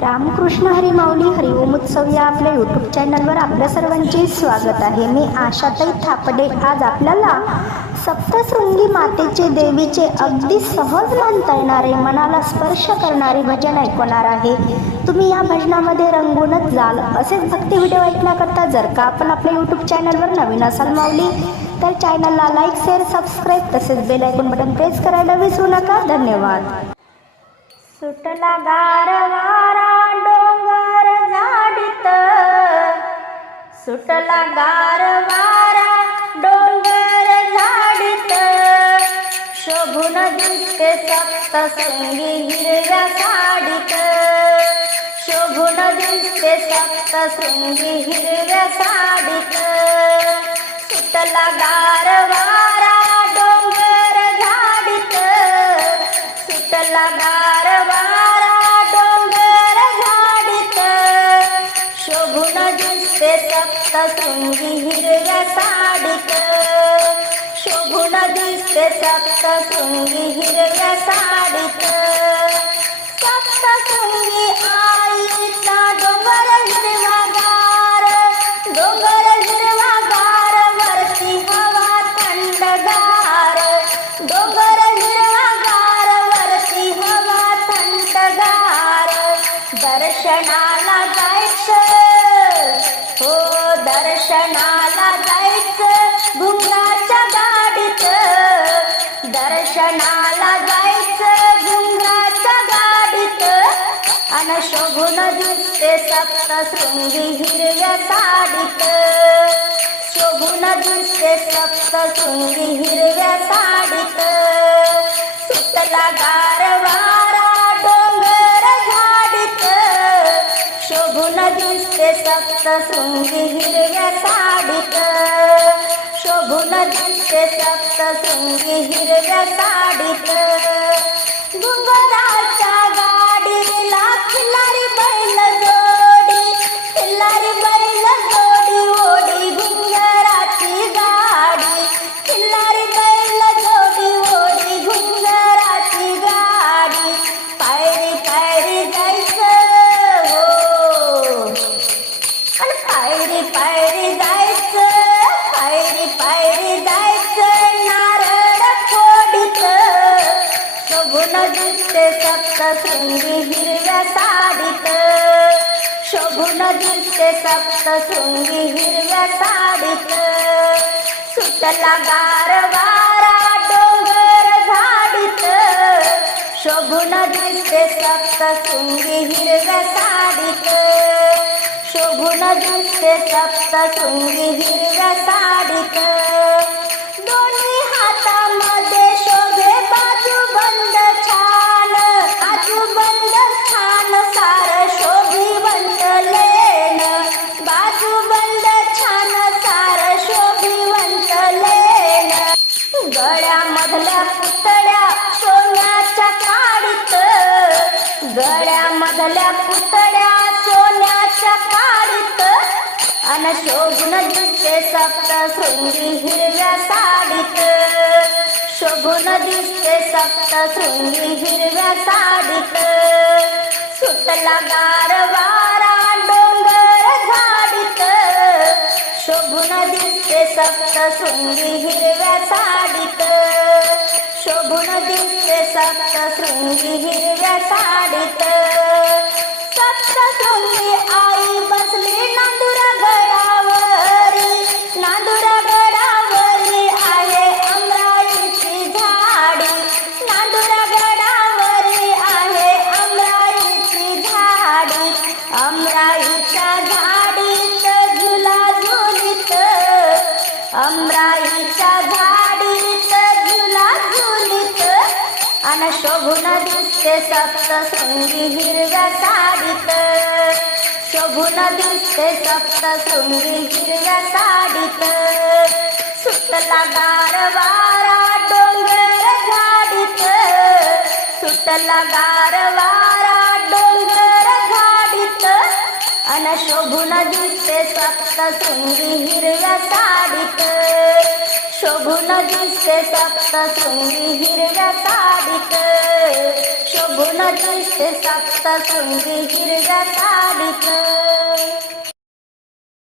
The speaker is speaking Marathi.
रामकृष्ण हरी माऊली हरिओम उत्सव या आपल्या यूट्यूब चॅनलवर आपल्या सर्वांचे स्वागत आहे. मी आशाताई थापडे. आज आपल्याला सप्तशृंगी मातेचे देवीचे अगदी सहज म्हणता येणारे मनाला स्पर्श करणारे भजन ऐकवणार आहे. तुम्ही या भजनामध्ये रंगूनच जाल. असेच भक्ती व्हिडिओ ऐकण्याकरता जर का आपण आपल्या यूट्यूब चॅनलवर नवीन असाल माऊली तर चॅनलला लाईक शेअर सबस्क्राईब तसेच बेल आयकॉन बटन प्रेस करायला विसरू नका. धन्यवाद. सुटला गारवारा सुटला गारवारा डोंगर झाडीत शोभून दिसते सप्तसंगी हिरव्या साडीत. शोभून दिसते सप्तशृंगी हिरव्या साडीत. सुटला गारवारा डोंगर झाडीत. सुटला गार सप्तशृंगी हिरव्या साडीत. शोभून दिसते सप्तशृंगी हिरव्या साडीत. सप्तशृंगी आईचा डोंगर हिरवागार. डोंगर हिरवागार वरती हवा थंडगार. डोंगर हिरवागार वरती हवा थंडगार. दर्शनाला जायचं हो दर्शनाला जायचं घुंगराच्या गाडीत. दर्शनाला जायचं घुंगराच्या गाडीत. अन शोभून दिसते सप्तशृंगी हिरव्या साडीत. शोभून दिसते सप्तशृंगी हिरव्या साडीत. सुटला गाडी सप्त सप्तशृंगी हिरव्या साडीत शोभून दिसते सप्त सप्तशृंगी हिरव्या साडीत. डोंगराच्या शोभून दिसते सप्तशृंगी हिरव्या साडीत. शोभून दिसते सप्तशृंगी हिरव्या साडीत. सुटला गारवारा डोंगर झाडीत. शोभून दिसते सुंगी हिरव्या साडीत. शोभून दिसते सुंगी हिरव्या साडीत. गळ्यामधल्या पुतळ्या सोन्याच्या काडीत. अन शोभून दिसते सप्त सप्तशृंगी हिरव्या साडीत. शोभून दिसते सप्त सप्तशृंगी हिरव्या साडीत. सुटला गारवारा डोंगर झाडीत. शोभून दिसते सप्तशृंगी हिरव्या दिसते सप्तशृंगी हिरव्या साडीत. सप्तशृंगी आई बसली नांदुरा गडावरी. नांदुरा गडावरी आहे अमराईची झाडी. नांदुरा गडावरी आहे अमराईची झाडी. अमराईच्या झाडीत अन शोभून दिसते सप्तशृंगी हिरव्या साडीत. शोभून दिसते सप्तशृंगी हिरव्या साडीत. सुटला गारवारा डोंगर झाडीत. सुटला गारवारा डोंगर झाडीत. अन शोभून दिसते सप्तशृंगी हिरव्या साडीत. शोभून दिसते सप्त सप्तशृंगी हिरव्या साडीत. शोभून दिसते सप्त सप्तशृंगी हिरव्या साडीत.